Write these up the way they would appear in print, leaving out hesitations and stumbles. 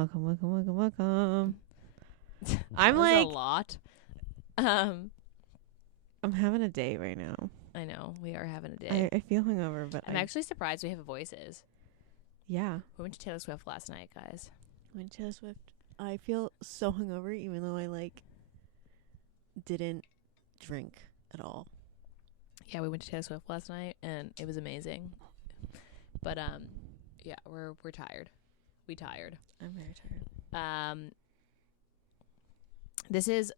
Welcome. I'm like a lot. I'm having a day right now. I know we are having a day. I feel hungover, but I'm actually surprised we have voices. Yeah. We went to Taylor Swift last night, guys. Went to Taylor Swift. I feel so hungover, even though I didn't drink at all. Yeah, we went to Taylor Swift last night, and it was amazing. But yeah, we're tired. We tired. I'm very tired. This is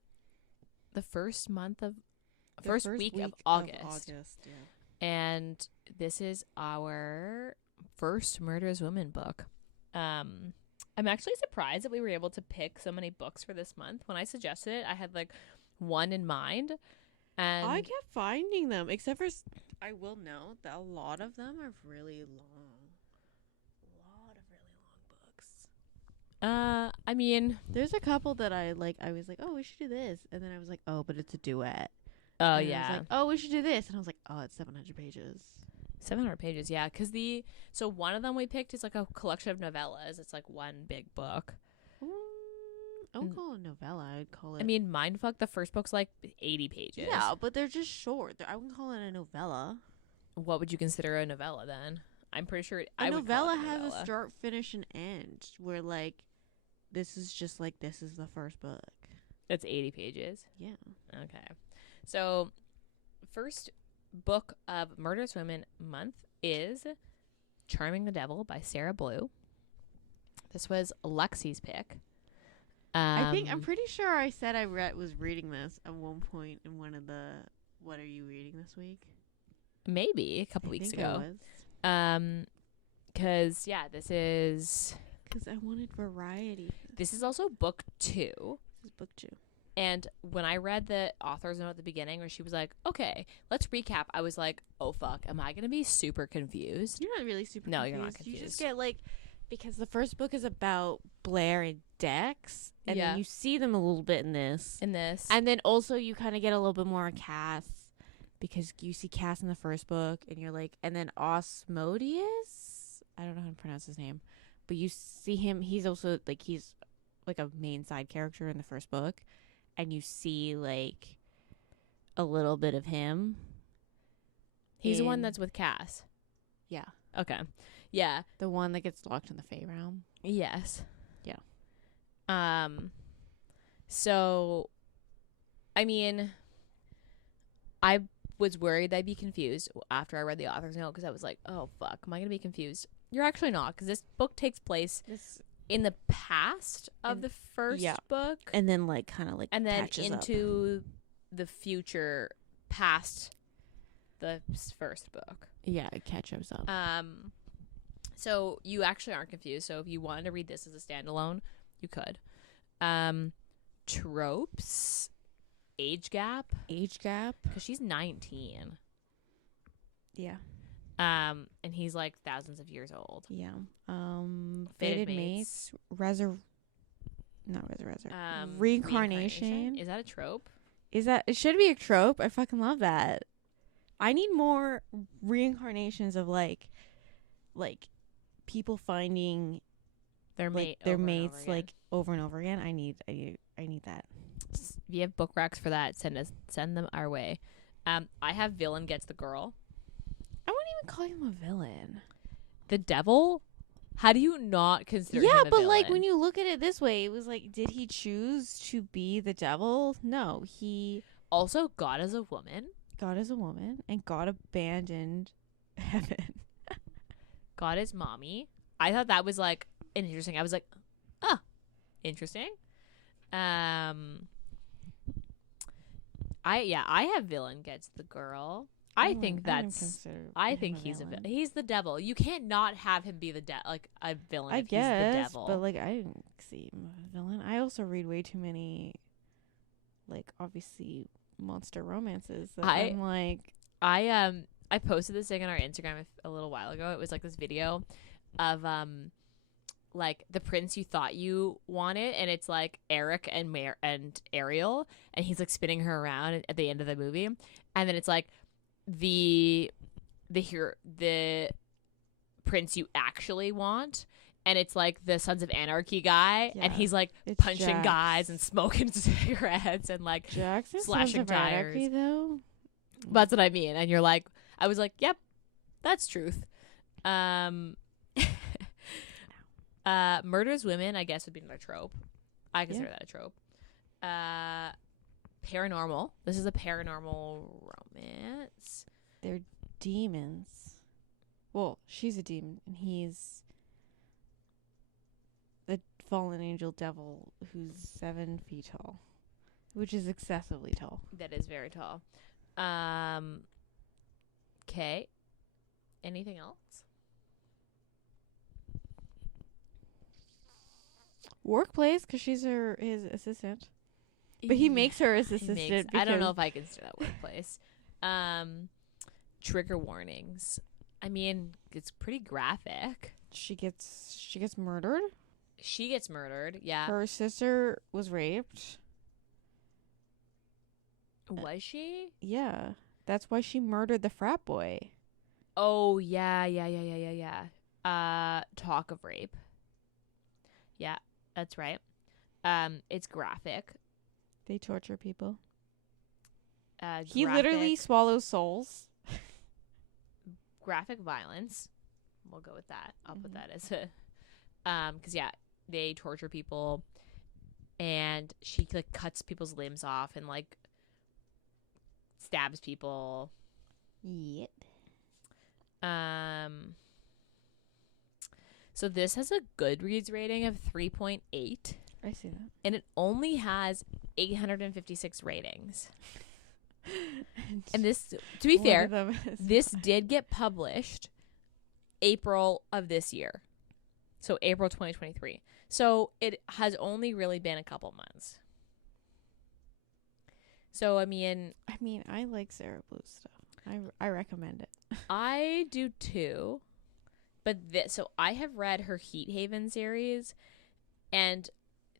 the first week of August. Yeah. And this is our first Murderous Women book. I'm actually surprised that we were able to pick so many books for this month. When I suggested it, I had one in mind. And I kept finding them, except for I will note that a lot of them are really long. A lot of really long books. I mean, there's a couple that I was like, oh, we should do this, and then I was like, oh, but it's a duet. Oh and yeah. I was like, oh, we should do this, and I was like, oh, it's 700 pages. 700 pages, yeah. So one of them we picked is a collection of novellas. It's one big book. I wouldn't call it a novella. I'd call it. I mean, Mindfuck, the first book's 80 pages. Yeah, but they're just short. I wouldn't call it a novella. What would you consider a novella then? I'm pretty sure a novella has a start, finish, and end. Where this is just this is the first book. It's 80 pages. Yeah. Okay. So, first book of Murderous Women month is Charming the Devil by Sarah Blue. This was Lexi's pick. I'm pretty sure I said I was reading this at one point in one of the What Are You Reading This Week? Maybe a couple weeks ago. Because this is... Because I wanted variety. This is also book 2. This is book 2. And when I read the author's note at the beginning where she was like, okay, let's recap, I was like, oh, fuck, am I going to be super confused? You're not really super confused. No, you're not confused. You just get because the first book is about Blair and Dex, and then you see them a little bit in this. And then also you kind of get a little bit more Cass, because you see Cass in the first book, and you're like, and then Osmodeus? I don't know how to pronounce his name. But you see him, he's also, he's a main side character in the first book, and you see, a little bit of him. He's the one that's with Cass. Yeah. Okay. Yeah. The one that gets locked in the Fae realm. Yes. Yeah. So, I mean, I was worried I'd be confused after I read the author's note, because I was like, oh, fuck, am I going to be confused? You're actually not, because this book takes place in the past of the first book. And then, and then into the future past the first book. Yeah, it catches up. So you actually aren't confused. So if you wanted to read this as a standalone, you could. Tropes, age gap, because she's 19. Yeah. And he's thousands of years old. Yeah. Fated mates, reincarnation. Is that a trope? It should be a trope. I fucking love that. I need more reincarnations of people finding their mates over and over again. I need that. If you have book racks for that, send them our way. I have Villain Gets the Girl. I wouldn't even call him a villain. The devil? How do you not consider him a villain? Yeah, but when you look at it this way, it was did he choose to be the devil? No, he also God is a woman. God is a woman, and God abandoned heaven. God is mommy. I thought that was interesting. I was like, interesting. I have Villain Gets the Girl. I think he's a villain. He's the devil. You can't not have him be the a villain. He's the devil. But I didn't see him as a villain. I also read way too many, obviously monster romances. That I posted this thing on our Instagram a little while ago. It was this video of the prince you thought you wanted, and it's Eric and Ariel, and he's spinning her around at the end of the movie, and then it's the prince you actually want and it's like the Sons of Anarchy guy, and he's like punching guys and smoking cigarettes and like slashing tires. Anarchy, though. That's what I mean. And you're like, I was like, yep, that's truth. Murderous Women, I guess, would be another trope. I consider that a trope. Paranormal. This is a paranormal romance. They're demons. Well, she's a demon, and he's the fallen angel devil who's 7 feet tall, which is excessively tall. That is very tall. Okay. Anything else? Workplace, because she's his assistant. But he makes her his assistant. I don't know if I consider that workplace. Trigger warnings. I mean, it's pretty graphic. She gets murdered. She gets murdered. Yeah. Her sister was raped. Was she? Yeah. That's why she murdered the frat boy. Oh, yeah. Talk of rape. Yeah, that's right. It's graphic. They torture people. He literally swallows souls. Graphic violence. We'll go with that. I'll put that as a... Because, yeah, they torture people. And she, like, cuts people's limbs off and, like, stabs people. Yep. So this has a Goodreads rating of 3.8. I see that. And it only has 856 ratings. And this, to be fair, this did get published April of this year. So April 2023. So it has only really been a couple months. So, I mean, I like Sarah Blue's stuff. I recommend it. I do too. But so I have read her Heat Haven series, and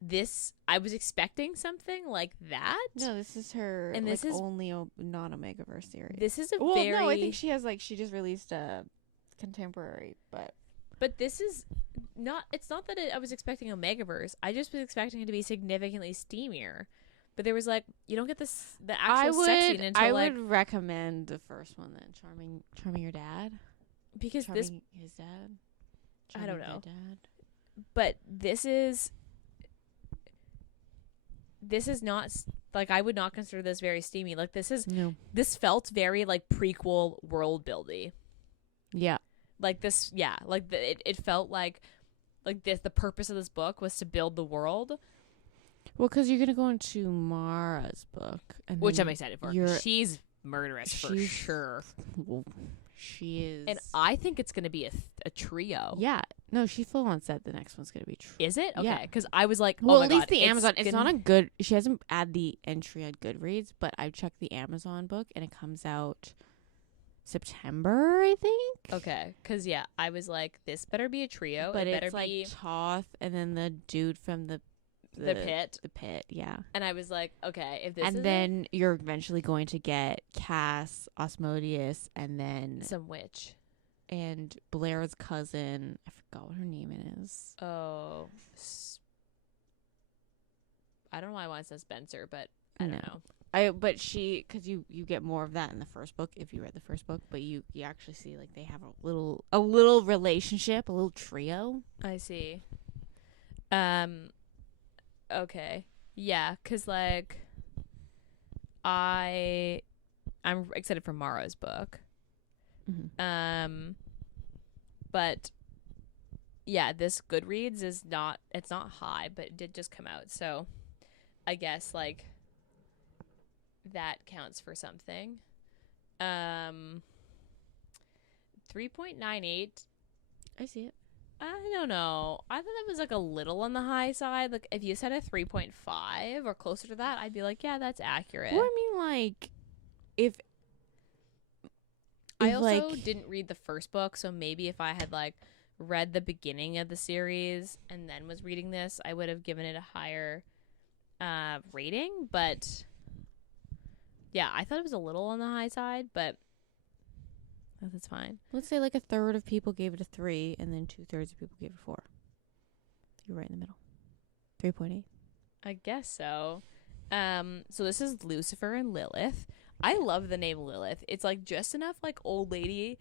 this, I was expecting something like that. No, this is her, and this is only a non-Omegaverse series. This is no, I think she has, she just released a contemporary, but this is not, it's not that I was expecting Omegaverse. I just was expecting it to be significantly steamier. But there was, you don't get the actual sex scene until, I would recommend the first one then, Charming Your Dad. Because his dad. I don't know. Dad. But this is not, I would not consider this very steamy. This felt very, prequel world buildy. Yeah. It felt like the purpose of this book was to build the world. Well, because you're going to go into Mara's book. Which I'm excited for. She's murderous for sure. Well, she is. And I think it's going to be a trio. Yeah. No, she full on said the next one's going to be trio. Is it? Okay. Because I was like, well, at least the Amazon. It's not a good. She hasn't added the entry on Goodreads, but I checked the Amazon book and it comes out September, I think. Okay. Because, yeah, I was like, this better be a trio. But it's be Toth and then the dude from the pit. The pit, yeah. And I was like, okay, if this and then you're eventually going to get Cass, Osmodius, and then some witch. And Blair's cousin. I forgot what her name is. Oh. I don't know why I want to say Spencer, but I don't know. But she, because you get more of that in the first book if you read the first book, but you actually see they have a little relationship, a little trio. I see. Okay. Yeah, because, I'm excited for Mara's book. Mm-hmm. But, yeah, this Goodreads is not, it's not high, but it did just come out. So, I guess, that counts for something. 3.98. I see it. I don't know. I thought that was a little on the high side. If you said a 3.5 or closer to that, I'd be like, yeah, that's accurate. Well, I mean, if I also didn't read the first book, so maybe if I had read the beginning of the series and then was reading this, I would have given it a higher rating. But yeah, I thought it was a little on the high side, but that's fine. Let's say a third of people gave it a 3 and then 2/3 of people gave it a 4. You're right in the middle. 3.8. I guess so. So this is Lucifer and Lilith. I love the name Lilith. It's like just enough like old lady,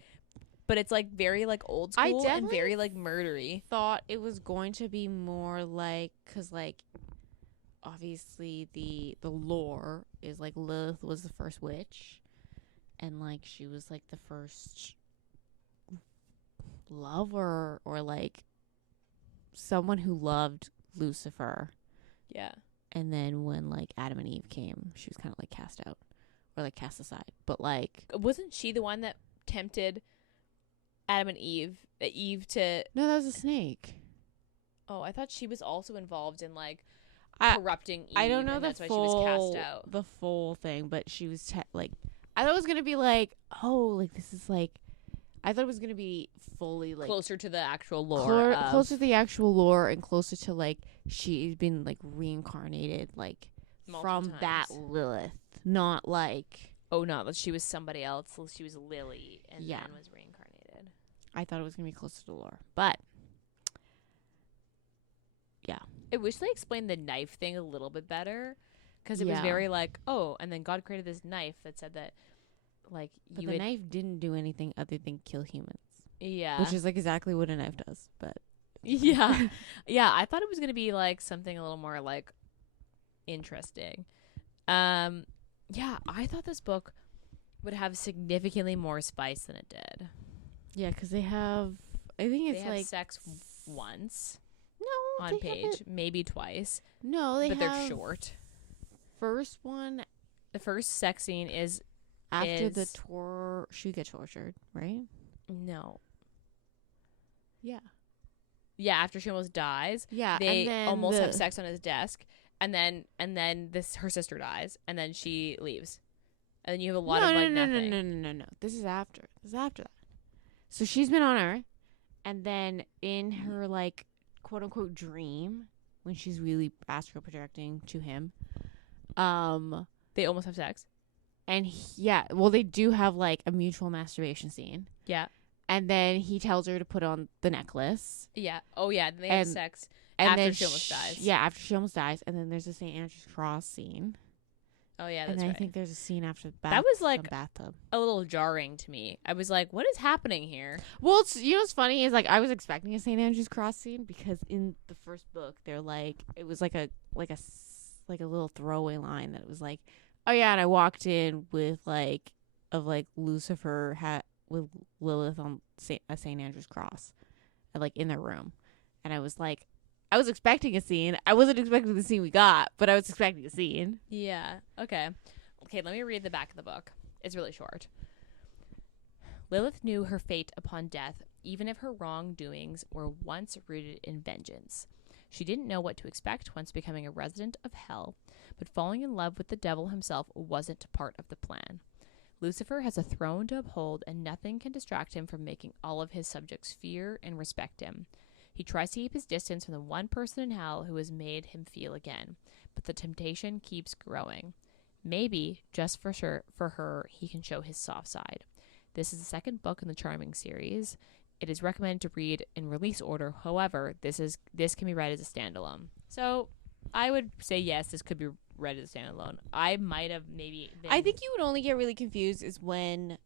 but it's like very like old school and very like murdery. Thought it was going to be more like, because like obviously the lore is like Lilith was the first witch, and like she was like the first lover or like someone who loved Lucifer. Yeah. And then when like Adam and Eve came, she was kind of like cast out or like cast aside. But like, wasn't she the one that tempted Adam and Eve to? No, that was a snake. Oh, I thought she was also involved in like corrupting Eve. I don't know, that's why she was cast out. The full thing, but she was like, I thought it was gonna be like, oh, like this is like, I thought it was gonna be fully like closer to the actual lore, closer to the actual lore, and closer to like she's been like reincarnated like from times. That Lilith, not like that she was somebody else. She was Lily, and then was reincarnated. I thought it was gonna be closer to lore, but yeah, I wish they explained the knife thing a little bit better, because it was very like, oh, and then God created this knife that said that. Like, but the knife didn't do anything other than kill humans. Yeah. Which is like exactly what a knife does, but yeah. Yeah, I thought it was going to be like something a little more like interesting. Yeah, I thought this book would have significantly more spice than it did. Yeah, because they have, I think it's like sex once. No, on page, maybe twice. No, but they're short. The first sex scene is after the tour, she gets tortured, right? No. Yeah. Yeah, after she almost dies. Yeah, they almost have sex on his desk, and then her sister dies, and then she leaves, and then you have a lot of like nothing. No. This is after that. So she's been on Earth, and then in her like quote unquote dream, when she's really astral projecting to him, they almost have sex. And they do have like a mutual masturbation scene. Yeah. And then he tells her to put on the necklace. Yeah. Oh yeah. Then they have sex after she almost dies. Yeah, after she almost dies. And then there's a St. Andrew's Cross scene. Oh yeah, that's right. And I think there's a scene after the that was like bathtub. A little jarring to me. I was like, what is happening here? Well, what's funny is like I was expecting a St. Andrew's Cross scene, because in the first book they're like, it was like a little throwaway line that it was like, oh yeah, and I walked in with Lucifer with Lilith on a St. Andrew's Cross, like in their room, and I was like, I was expecting a scene. I wasn't expecting the scene we got, but I was expecting a scene. Yeah. Okay. Let me read the back of the book. It's really short. Lilith knew her fate upon death, even if her wrongdoings were once rooted in vengeance. She didn't know what to expect once becoming a resident of hell, but falling in love with the devil himself wasn't part of the plan. Lucifer has a throne to uphold, and nothing can distract him from making all of his subjects fear and respect him. He tries to keep his distance from the one person in hell who has made him feel again, but the temptation keeps growing. Maybe, just for her, he can show his soft side. This is the second book in the Charming series. It is recommended to read in release order. However, this can be read as a standalone. So, I would say yes, this could be read as a standalone. I might have maybe been... I think you would only get really confused is when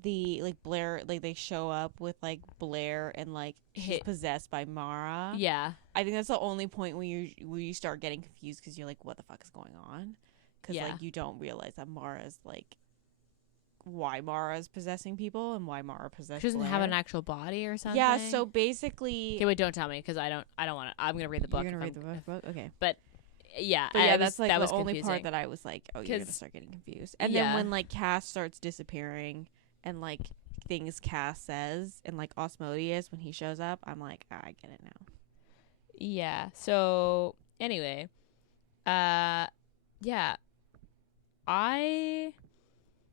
the like Blair, like they show up with like Blair and like she's possessed by Mara. Yeah, I think that's the only point where you start getting confused, because you're like, what the fuck is going on? Because like you don't realize that Mara's like, why Mara's possessing people and why Mara possessed. She doesn't Blair. have an actual body or something. Yeah, so basically. Okay, wait, don't tell me, because I don't want to. I'm gonna read the book. You're gonna read the book, okay? But yeah, that's like the only part that I was like, oh, you're gonna start getting confused. And then when like Cass starts disappearing, and like things Cass says, and like Osmodeus when he shows up, I'm like, I get it now. Yeah. So anyway, yeah,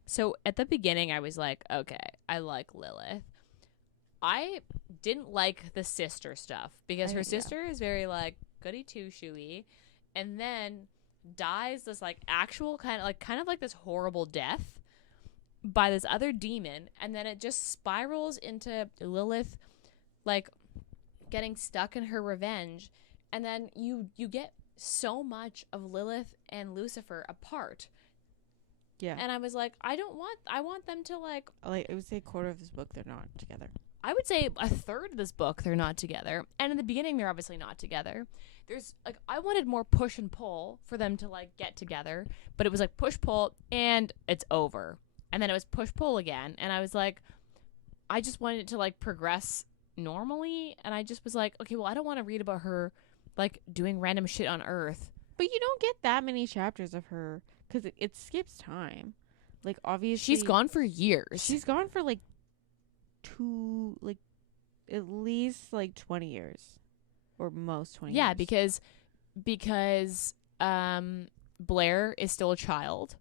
So at the beginning, I was like, okay, I like Lilith. I didn't like the sister stuff, because her sister is very like goody two shoey, and then dies this like actual kind of like this horrible death by this other demon, and then it just spirals into Lilith like getting stuck in her revenge, And then you get so much of Lilith and Lucifer apart. Yeah. And I was like, I want them to like I would say a quarter of this book they're not together. I would say a third of this book they're not together. And in the beginning they're obviously not together. There's like I wanted more push and pull for them to like get together, but it was like push pull and it's over. And then it was push pull again, and I was like I just wanted it to like progress normally, and I just was like, okay, well I don't want to read about her like doing random shit on Earth. But you don't get that many chapters of her because it skips time. Like obviously she's gone for years. She's gone for like at least like 20 years. Or most 20 years. Yeah, because Blair is still a child.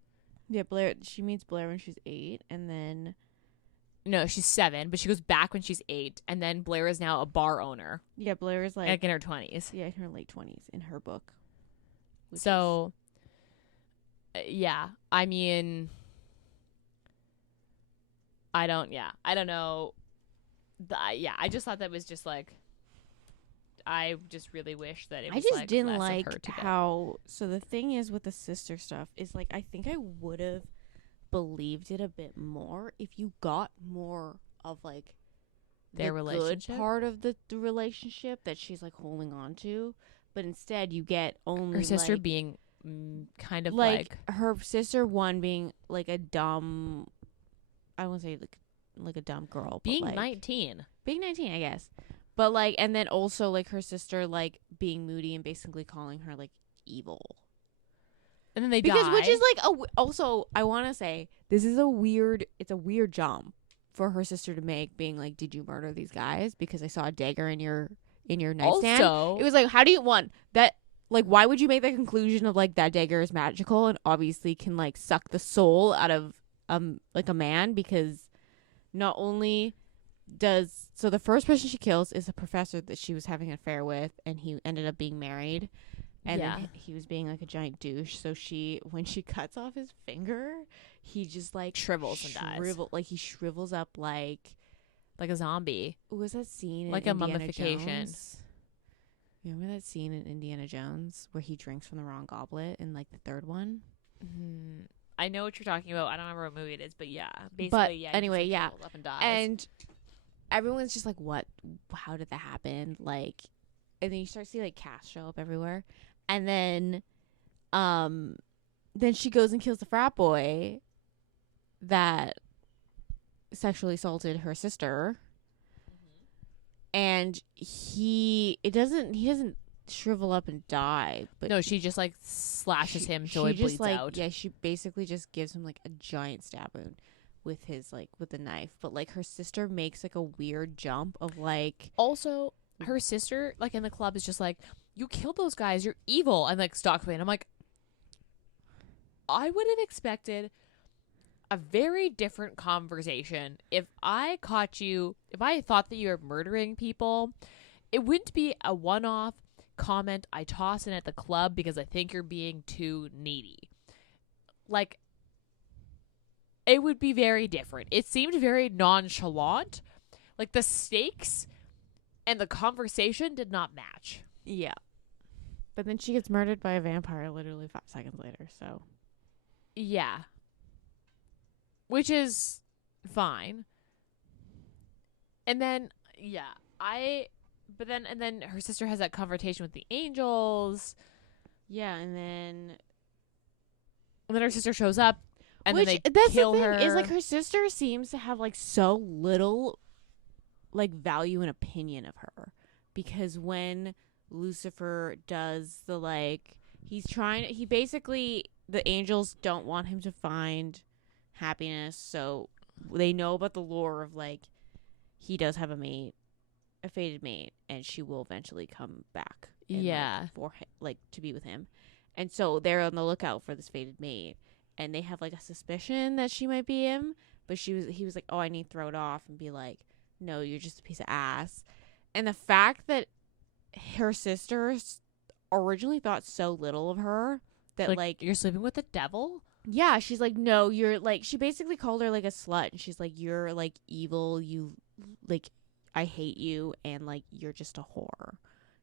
Yeah, Blair. She meets Blair when she's 8, and then no, she's 7, but she goes back when she's 8, and then Blair is now a bar owner. Yeah, Blair is like in her 20s. Yeah, in her late 20s in her book. So, yeah, I mean, I don't know. I just thought that was just like. I just really wish that it was. I just like, didn't like how. So the thing is with the sister stuff is like I think I would have believed it a bit more if you got more of like their relationship, good part of the relationship that she's like holding on to, but instead you get only her sister like, being kind of like her sister being like a dumb. I won't say like a dumb girl, being but, like, 19, I guess. But, like, and then also, like, her sister, like, being moody and basically calling her, like, evil. And then they die. Which is, like, also, I want to say, it's a weird jump for her sister to make, being like, did you murder these guys? Because I saw a dagger in your nightstand. Also, it was like, how do you, why would you make the conclusion of, like, that dagger is magical and obviously can, like, suck the soul out of, like, a man? Because not only... So the first person she kills is a professor that she was having an affair with, and he ended up being married, and then he was being like a giant douche. So when she cuts off his finger, he just like shrivels and dies. Like he shrivels up like a zombie. What was that scene? Like in a Indiana mummification. Jones? Remember that scene in Indiana Jones where he drinks from the wrong goblet in like the third one? Mm-hmm. I know what you're talking about. I don't remember what movie it is, but yeah, basically, but yeah. Anyway, he yeah, up and dies. And everyone's just like, what? How did that happen? Like, and then you start to see like casts show up everywhere, and then she goes and kills the frat boy that sexually assaulted her sister, and he doesn't shrivel up and die, but no, she just like slashes him till he bleeds out. Yeah, she basically just gives him like a giant stab wound with the knife, but like her sister makes like a weird jump of like. Also, her sister like in the club is just like, you killed those guys, you're evil, and like stalks me, and I'm like, I would have expected a very different conversation if I thought that you were murdering people. It wouldn't be a one-off comment I toss in at the club because I think you're being too needy. Like, it would be very different. It seemed very nonchalant. Like, the stakes and the conversation did not match. Yeah. But then she gets murdered by a vampire literally 5 seconds later, so. Yeah. Which is fine. And then, yeah, and then her sister has that confrontation with the angels. Yeah, and then her sister shows up, and then they kill her. Is like her sister seems to have like so little like value and opinion of her, because when Lucifer does the like he basically, the angels don't want him to find happiness, so they know about the lore of like he does have a fated mate, and she will eventually come back. Yeah, for like to be with him, and so they're on the lookout for this fated mate, and they have like a suspicion that she might be him. But he was like, oh, I need to throw it off and be like, no, you're just a piece of ass. And the fact that her sisters originally thought so little of her that like you're sleeping with the devil. Yeah, she's like, no, you're like, she basically called her like a slut, and she's like, you're like evil, you like, I hate you, and like you're just a whore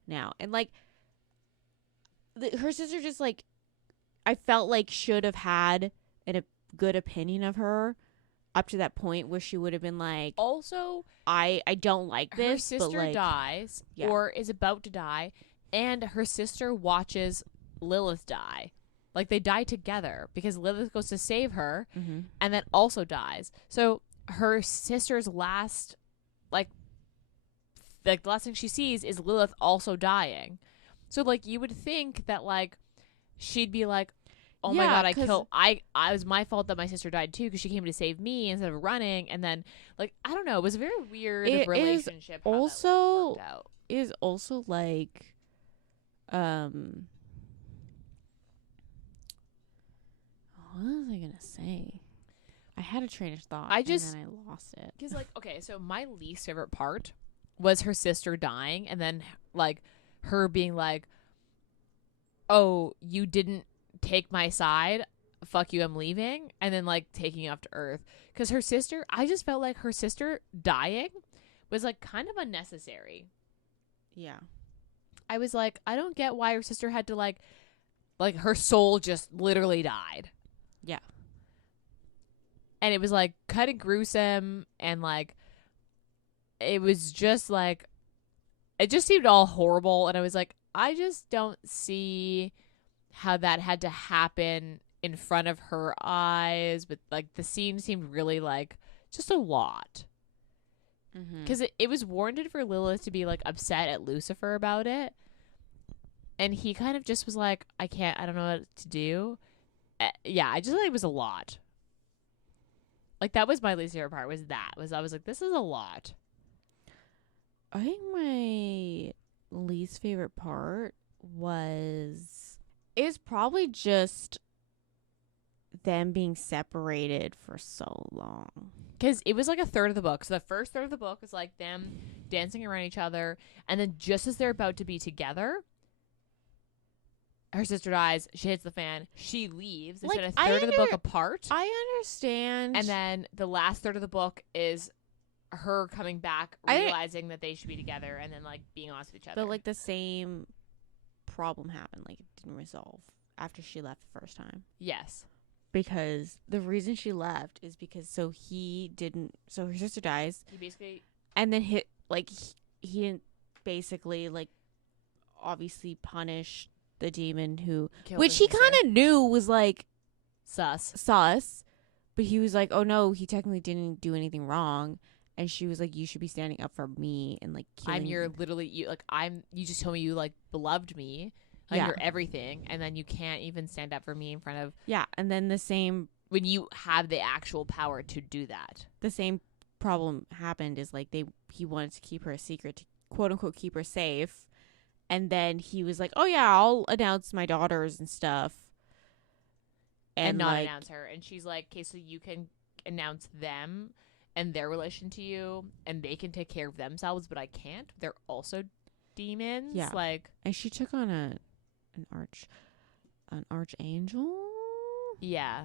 now. And like her sister just like, I felt like should have had a good opinion of her up to that point where she would have been like, also, I don't like this. Her sister but like, dies or is about to die, and her sister watches Lilith die. Like, they die together because Lilith goes to save her and then also dies. So her sister's last, like the last thing she sees is Lilith also dying. So, like, you would think that, like, she'd be like, oh my God, I was my fault that my sister died too because she came to save me instead of running. And then, like, I don't know. It was a very weird relationship. It is also like, what was I gonna say? I had a train of thought and then I lost it. Because, like, okay, so my least favorite part was her sister dying and then, like, her being like, oh, you didn't take my side, fuck you, I'm leaving, and then, like, taking off to Earth. Because her sister, I just felt like her sister dying was, like, kind of unnecessary. Yeah. I was like, I don't get why her sister had to, like her soul just literally died. Yeah. And it was, like, kind of gruesome, and, like, it was just, like, it just seemed all horrible, and I was like, I just don't see how that had to happen in front of her eyes, but, like, the scene seemed really, like, just a lot. Because it was warranted for Lilith to be, like, upset at Lucifer about it, and he kind of just was like, I don't know what to do. Yeah, I just thought it was a lot. Like, that was my least favorite part, I was like, this is a lot. I think my least favorite part is probably just them being separated for so long. Because it was like a third of the book. So the first third of the book is like them dancing around each other. And then just as they're about to be together, her sister dies. She hits the fan. She leaves. They spend a third of the book apart. I understand. And then the last third of the book is her coming back, realizing that they should be together, and then, like, being honest with each other. But, like, the same problem happened. Like, it didn't resolve after she left the first time. Yes. Because the reason she left is because so her sister dies. He basically. And then he didn't basically, like, obviously punish the demon who, which he kind of knew was, like, sus. But he was like, oh no, he technically didn't do anything wrong. And she was like, you should be standing up for me and, like, killing you just told me you, like, beloved me. Like, you're everything. And then you can't even stand up for me in front of. Yeah. And then when you have the actual power to do that. The same problem happened is, like, he wanted to keep her a secret, to quote unquote keep her safe. And then he was like, oh yeah, I'll announce my daughters and stuff. And not, like, announce her. And she's like, okay, so you can announce them and their relation to you, and they can take care of themselves, but I can't. They're also demons. Yeah. Like, and she took on an archangel. Yeah.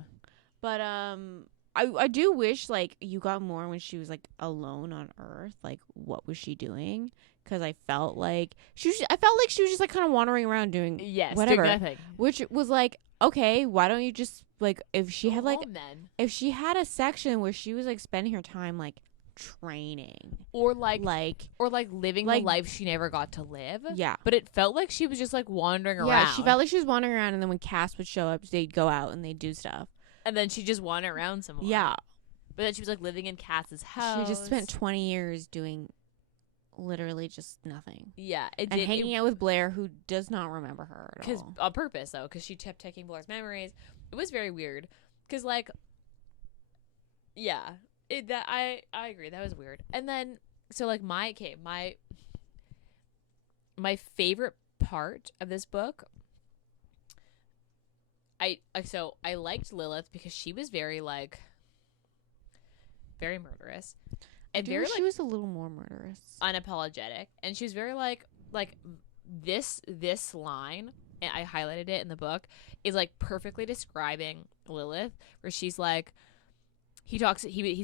But I do wish, like, you got more when she was, like, alone on Earth. Like, what was she doing? Because I felt like she was just, like, kind of wandering around doing whatever, doing nothing. Which was like, okay, why don't you just, like, if she had, like, then. If she had a section where she was, like, spending her time, like, training or living the life she never got to live. Yeah. But it felt like she was just, like, wandering around. Yeah, she felt like she was wandering around, and then when Cass would show up, they'd go out and they'd do stuff. And then she just wandered around somewhere. Yeah. But then she was, like, living in Cass's house. She just spent 20 years doing literally just nothing. Yeah. Hanging out with Blair, who does not remember her at all. On purpose, though, because she kept taking Blair's memories. It was very weird. Because, like, yeah. I agree. That was weird. And then, so, like, my favorite part of this book, I liked Lilith because she was very, like, very murderous. And very, she was a little more murderous. Unapologetic. And she was very, like this line, and I highlighted it in the book, is, like, perfectly describing Lilith, where she's like, he's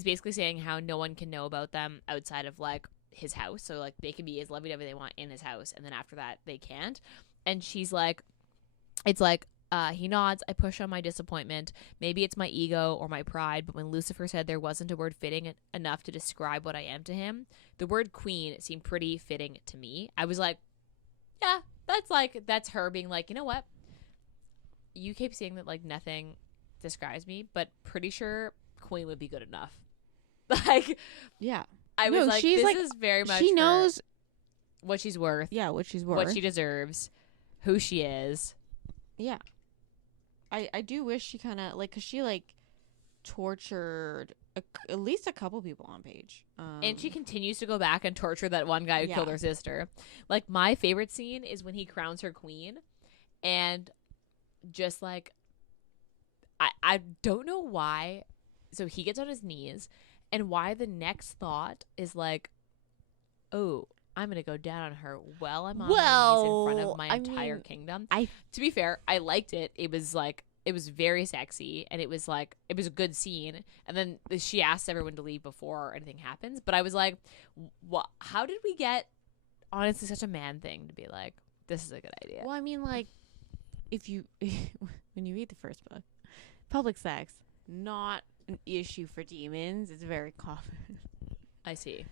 basically saying how no one can know about them outside of, like, his house. So, like, they can be as lovey-dovey they want in his house, and then after that they can't. And she's like, it's like, he nods. I push on my disappointment. Maybe it's my ego or my pride, but when Lucifer said there wasn't a word fitting enough to describe what I am to him, the word queen seemed pretty fitting to me. I was like, yeah, that's her being like, you know what? You keep saying that like nothing describes me, but pretty sure queen would be good enough. Like, yeah. I was like, she's this like, is very much she knows what she's worth. Yeah, what she's worth. What she deserves. Who she is. Yeah. I do wish she kind of, like, because she, like, tortured at least a couple people on Page. And she continues to go back and torture that one guy who killed her sister. Like, my favorite scene is when he crowns her queen. And just, like, I don't know why. So he gets on his knees. And why the next thought is, like, oh, I'm going to go down on her while I'm on my knees in front of my entire kingdom. To be fair, I liked it. It was like, it was very sexy and it was like, it was a good scene. And then she asked everyone to leave before anything happens. But I was like, what? How did we get, honestly, such a man thing to be like, this is a good idea? Well, I mean, like, if you, when you read the first book, public sex, not an issue for demons. It's very common. I see.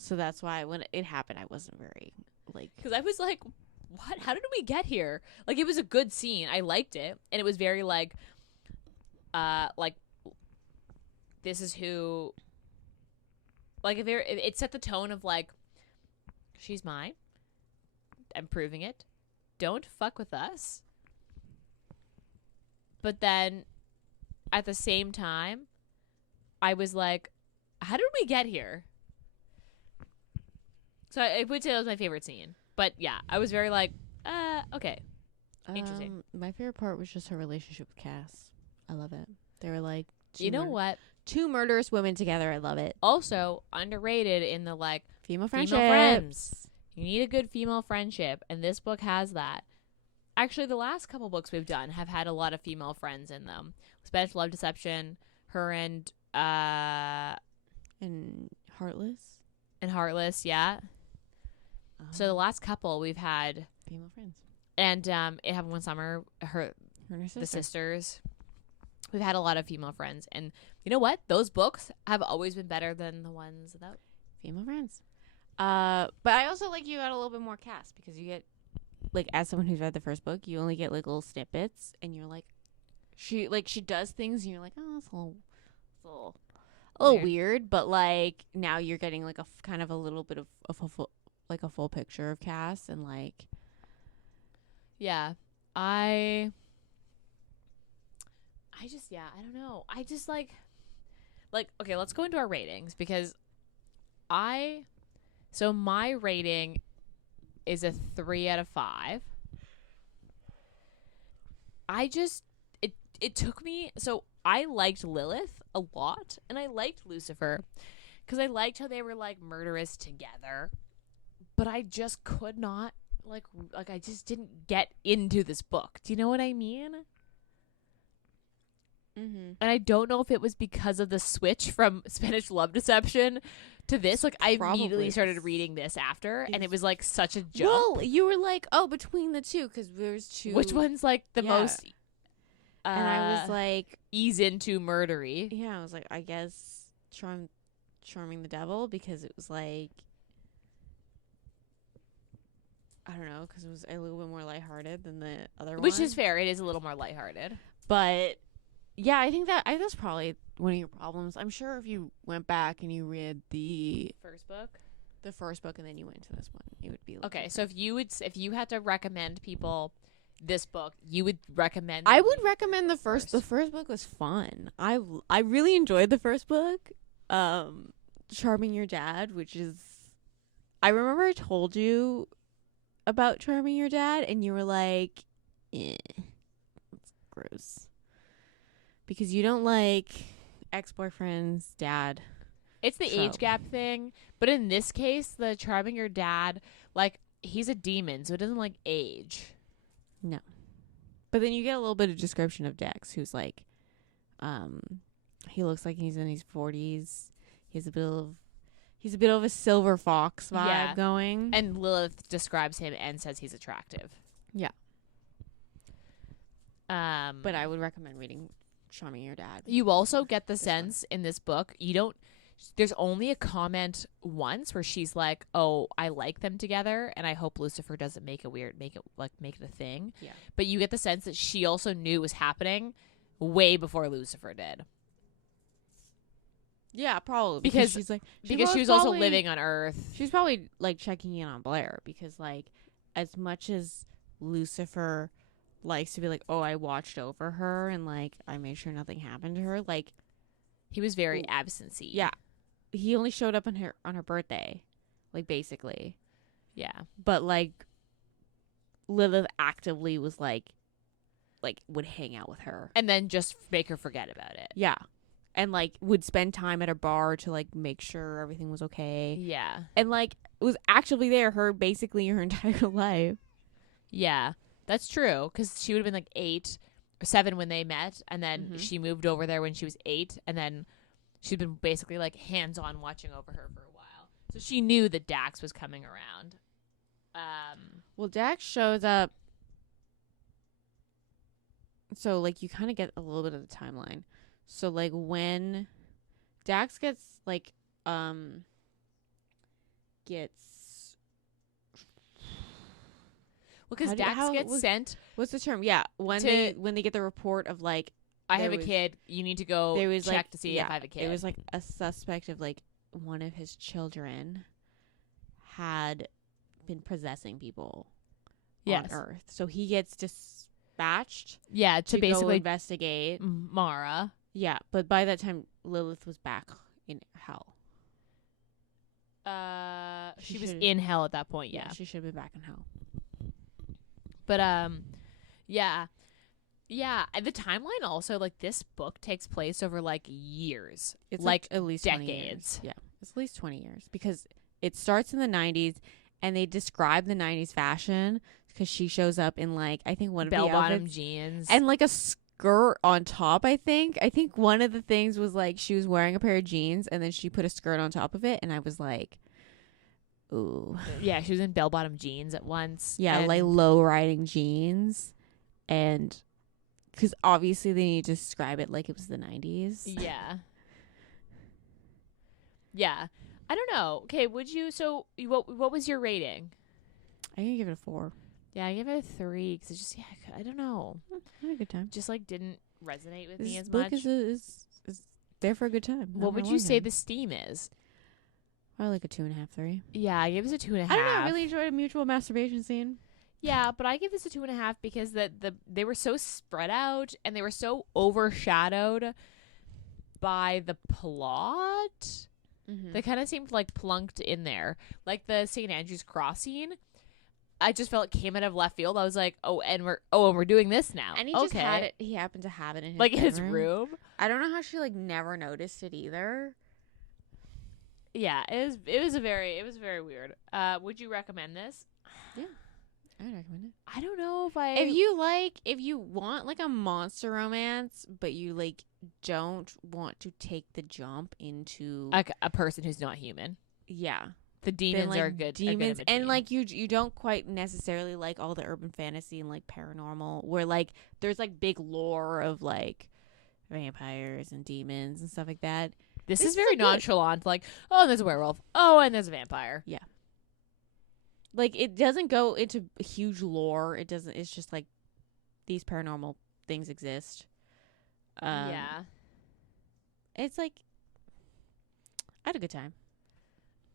So that's why when it happened, I wasn't very, like... Because I was like, what? How did we get here? Like, it was a good scene. I liked it. And it was very, like, this is who... Like, it set the tone of, like, she's mine. I'm proving it. Don't fuck with us. But then, at the same time, I was like, how did we get here? So I would say that was my favorite scene. But yeah, I was very like, okay. Interesting. My favorite part was just her relationship with Cass. I love it. They were like, you know what? Two murderous women together. I love it. Also, underrated in the like female friendship. Female friends. You need a good female friendship. And this book has that. Actually, the last couple books we've done have had a lot of female friends in them. Spanish Love Deception, her and Heartless. And Heartless, yeah. So the last couple we've had female friends, and it happened one summer. Her and her sister. The sisters. We've had a lot of female friends, and you know what? Those books have always been better than the ones without female friends. But I also like you got a little bit more cast because you get like as someone who's read the first book, you only get like little snippets, and you're like, she does things, and you're like, oh, it's a little weird, but like now you're getting like a kind of a little bit of a full picture of Cass, and like, yeah, I just, yeah, I don't know. I just like, okay, let's go into our ratings because so my rating is a 3 out of 5. It took me, so I liked Lilith a lot and I liked Lucifer because I liked how they were like murderous together. But I just could not, like I just didn't get into this book. Do you know what I mean? Mm-hmm. And I don't know if it was because of the switch from Spanish Love Deception to this. Like, I immediately started reading this after, and it was, like, such a jump. Well, you were like, oh, between the two, because there's two. Which one's, like, the most... and I was like... ease into murdery. Yeah, I was like, I guess Charming the Devil, because it was, like... I don't know, because it was a little bit more lighthearted than the other one. Which is fair. It is a little more lighthearted. But, yeah, I think that's probably one of your problems. I'm sure if you went back and you read the first book, and then you went to this one, it would be like okay. So if you had to recommend people this book, you would recommend. I would recommend the first. The first book was fun. I really enjoyed the first book, Charming Your Dad, which is. I remember I told you about Charming Your Dad, and you were like, it's gross. Because you don't like ex-boyfriend's dad. It's the age gap thing. But in this case, the Charming Your Dad, like, he's a demon, so it doesn't, like, age. No. But then you get a little bit of description of Dex, who's, like, he looks like he's in his 40s. He's a bit of a silver fox vibe going. And Lilith describes him and says he's attractive. Yeah. But I would recommend reading Show Me Your Dad. You also get the sense in this book, there's only a comment once where she's like, "Oh, I like them together, and I hope Lucifer doesn't make it a thing." Yeah. But you get the sense that she also knew it was happening way before Lucifer did. Yeah, probably because she's like because she was also living on Earth. She's probably like checking in on Blair because like as much as Lucifer likes to be like, "Oh, I watched over her and like I made sure nothing happened to her," like he was very absent-y. Yeah. He only showed up on her birthday, like basically. Yeah. But like Lilith actively was like would hang out with her and then just make her forget about it. Yeah. And like would spend time at a bar to like make sure everything was okay. Yeah. And like was actively there basically her entire life. Yeah. That's true, cuz she would have been like 8 or 7 when they met, and then she moved over there when she was 8, and then she'd been basically like hands-on watching over her for a while. So she knew that Dax was coming around. Well, Dax shows up. So like you kind of get a little bit of the timeline. So like when Dax gets because Dax gets sent. What's the term? Yeah, when they get the report of like I have a kid, you need to go check to see if I have a kid. It was like a suspect of like one of his children had been possessing people on Earth. So he gets dispatched to basically go investigate Mara. Yeah, but by that time Lilith was back in hell. She was in hell at that point, yeah. She should have been back in hell. But yeah. Yeah, the timeline also, like, this book takes place over, like, years. It's like at least decades. Yeah, it's at least 20 years. Because it starts in the 90s, and they describe the 90s fashion because she shows up in, like, I think one of the bell-bottom jeans. And, like, a skirt on top, I think. I think one of the things was, like, she was wearing a pair of jeans, and then she put a skirt on top of it, and I was like, ooh. Yeah, she was in bell-bottom jeans at once. Yeah, like, low-riding jeans. And... because obviously they need to describe it like it was the 90s. Yeah. Yeah. I don't know. Okay, so what was your rating? I can give it a 4. Yeah, I give it a 3 because it's just, I don't know. I had a good time. Just like didn't resonate with me as much. This book is there for a good time. What would you say the Steam is? Probably like a 2.5, 3. Yeah, I give this a 2.5. I don't know. I really enjoyed a mutual masturbation scene. Yeah, but I give this a 2.5 because they were so spread out and they were so overshadowed by the plot. Mm-hmm. They kind of seemed like plunked in there. Like the St. Andrew's Cross scene, I just felt it came out of left field. I was like, and we're doing this now. And he just had it. He happened to have it in his in his room. I don't know how she like never noticed it either. Yeah, it was very weird. Would you recommend this? Yeah. I would recommend it. I don't know if you want like a monster romance, but you like don't want to take the jump into like a person who's not human. Yeah. The demons are good. Demons and like you don't quite necessarily like all the urban fantasy and like paranormal where like there's like big lore of like vampires and demons and stuff like that. This is very nonchalant, like, oh, there's a werewolf. Oh, and there's a vampire. Yeah. Like, it doesn't go into huge lore. It's just, like, these paranormal things exist. Yeah. It's, like, I had a good time.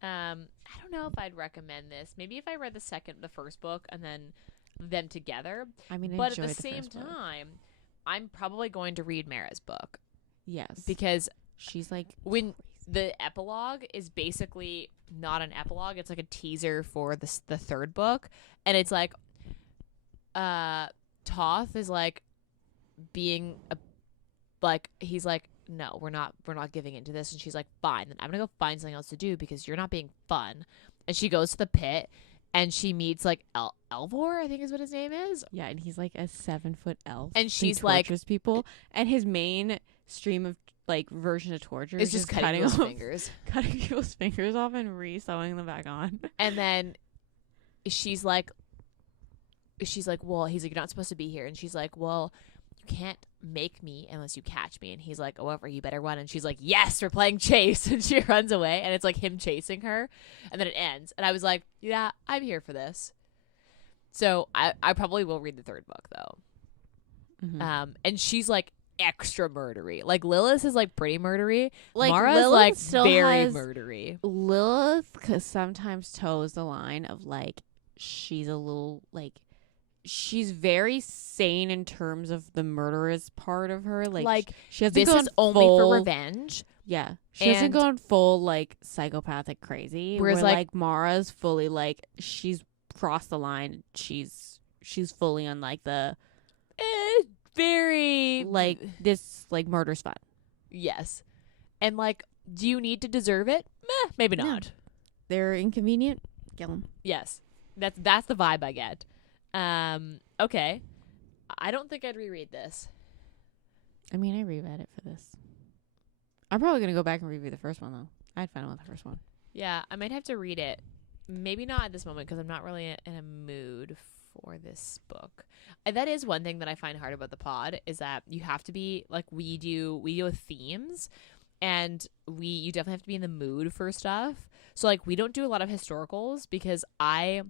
I don't know if I'd recommend this. Maybe if I read the first book, and then them together. I mean, but at the same time, I'm probably going to read Mara's book. Yes. Because she's, like, when the epilogue is basically not an epilogue, it's like a teaser for the third book, and it's like Toth is like being he's like, no, we're not giving into this, and she's like, fine, then I'm gonna go find something else to do because you're not being fun. And she goes to the pit and she meets like Elvor, I think is what his name is. Yeah, and he's like a 7-foot elf, and she's like people, and his main stream of like version of torture is just cutting people's fingers. Cutting people's fingers off and re-sewing them back on. And then she's like, well, he's like, you're not supposed to be here. And she's like, well, you can't make me unless you catch me. And he's like, however, you better run. And she's like, yes, we're playing chase. And she runs away, and it's like him chasing her, and then it ends. And I was like, yeah, I'm here for this. So I probably will read the third book though. Mm-hmm. And she's like extra murdery. Like Lilith is like pretty murdery. Like Mara's Lilith like still very murdery. Lilith cause sometimes toes the line of like she's a little like she's very sane in terms of the murderous part of her. Like she hasn't this is only for revenge. Yeah. She hasn't gone full like psychopathic crazy. Whereas like Mara's fully like she's crossed the line. She's fully on like the very like this like murder's fun. Yes. And like, do you need to deserve it? Meh, maybe not. They're inconvenient. Kill them. Yes. That's the vibe I get. Okay. I don't think I'd reread this. I mean, I reread it for this. I'm probably gonna go back and review the first one though. I had fun with the first one. Yeah, I might have to read it. Maybe not at this moment because I'm not really in a mood for this book. That is one thing that I find hard about the pod is that you have to be like we do with themes, and you definitely have to be in the mood for stuff. So like we don't do a lot of historicals because I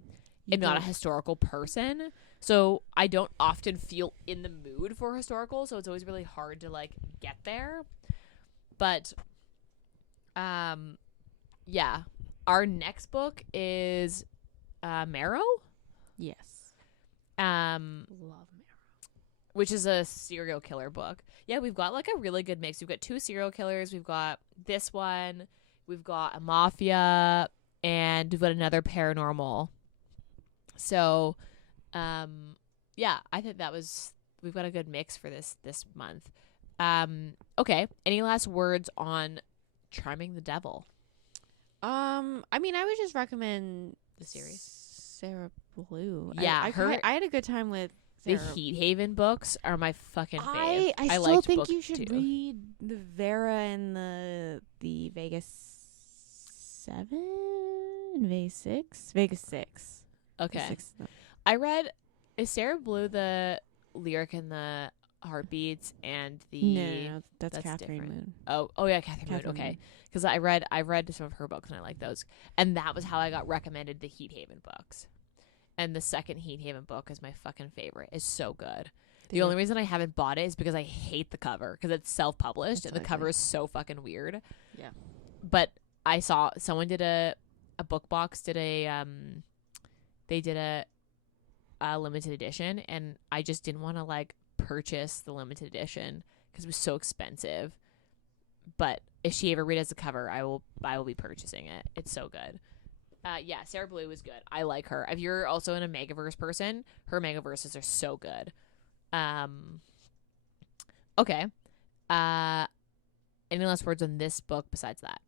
am not a historical person, so I don't often feel in the mood for historical. So it's always really hard to like get there. But yeah, our next book is Marrow. Yes. Love Marrow, which is a serial killer book. Yeah, we've got like a really good mix. We've got 2 serial killers. We've got this one. We've got a mafia, and we've got another paranormal. So, yeah, I think we've got a good mix for this month. Okay. Any last words on Charming the Devil? I mean, I would just recommend the series. Sarah Blue. Yeah, I had a good time with Sarah. The Heat Haven books are my fucking fave. I still think you should read the Vera and the Vegas 7, Vegas 6. Okay. 6, no. I read. Is Sarah Blue the lyric and the heartbeats and the no that's Catherine different. Moon. Oh yeah, Catherine Moon. Okay, because I read some of her books and I like those, and that was how I got recommended the Heat Haven books. And the second Heat Haven book is my fucking favorite. It's so good. The only reason I haven't bought it is because I hate the cover because it's self-published and the cover is so fucking weird. Yeah. But I saw someone did a book box did a limited edition, and I just didn't want to like purchase the limited edition because it was so expensive. But if she ever reads the cover, I will be purchasing it. It's so good. Yeah, Sarah Blue is good. I like her. If you're also an Megaverse person, her Megaverses are so good. Okay. Any last words on this book besides that?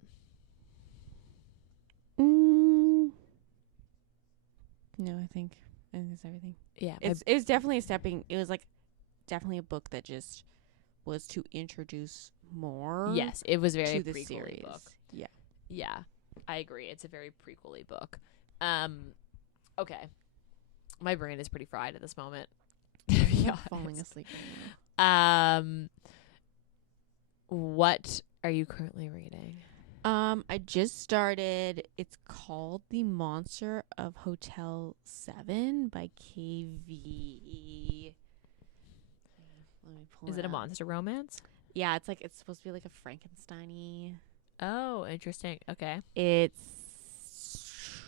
No, I think it's everything. Yeah, it was definitely it was like definitely a book that just was to introduce more. Yes, it was very to the series. Book. Yeah, I agree. It's a very prequel-y book. Okay, my brain is pretty fried at this moment. I'm falling asleep. What are you currently reading? I just started. It's called The Monster of Hotel 7 by KV. Let me pull Is it a monster romance? Yeah, it's supposed to be like a Frankenstein-y. Oh, interesting. Okay. It's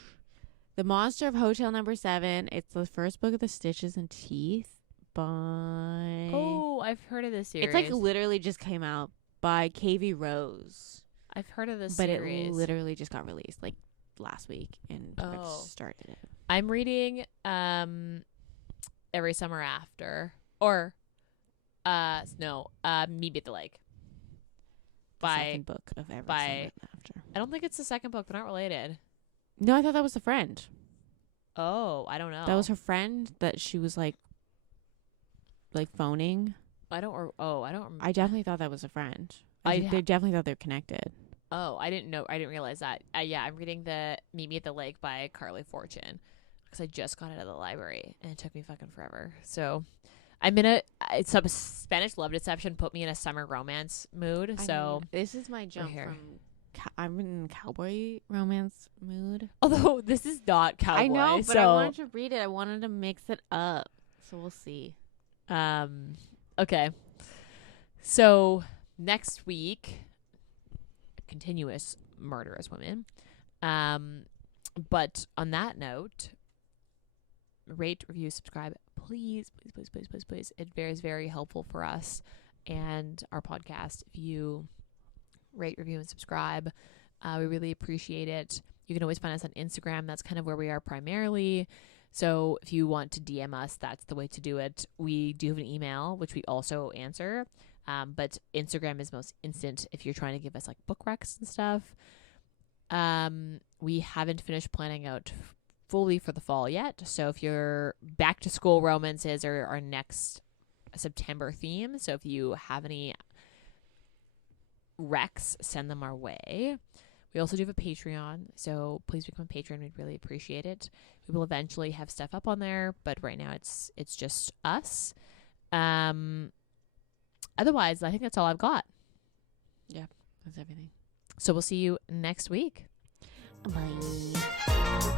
The Monster of Hotel Number 7. It's the first book of the Stitches and Teeth by... Oh, I've heard of this series. It's like literally just came out by KV Rose. I've heard of this series. But it literally just got released like last week, and I just started it. I'm reading Every Summer After, or Meet Me at the Lake. The second book of Every Summer After. I don't think it's the second book. They're not related. No, I thought that was the friend. Oh, I don't know. That was her friend that she was like phoning. I don't remember. I definitely thought that was a friend. They definitely thought they're connected. Oh, I didn't know. I didn't realize that. Yeah, I'm reading the Meet Me at the Lake by Carly Fortune because I just got it at the library and it took me fucking forever. So, I'm in a Spanish love deception put me in a summer romance mood. This is my jump from. I'm in cowboy romance mood. Although this is not cowboy. I know, but I wanted to read it. I wanted to mix it up. So we'll see. Okay. So next week, continuous Murderous Women. But on that note, rate, review, subscribe, please. It is very helpful for us and our podcast if you rate, review, and subscribe. We really appreciate it. You can always find us on Instagram. That's kind of where we are primarily. So if you want to DM us, that's the way to do it. We do have an email, which we also answer. But Instagram is most instant if you're trying to give us like book recs and stuff. We haven't finished planning out fully for the fall yet. So if your back to school romances are our next September theme. So if you have any recs, send them our way. We also do have a Patreon, so please become a patron. We'd really appreciate it. We will eventually have stuff up on there, but right now it's just us. Otherwise, I think that's all I've got. Yeah, that's everything. So we'll see you next week. Bye.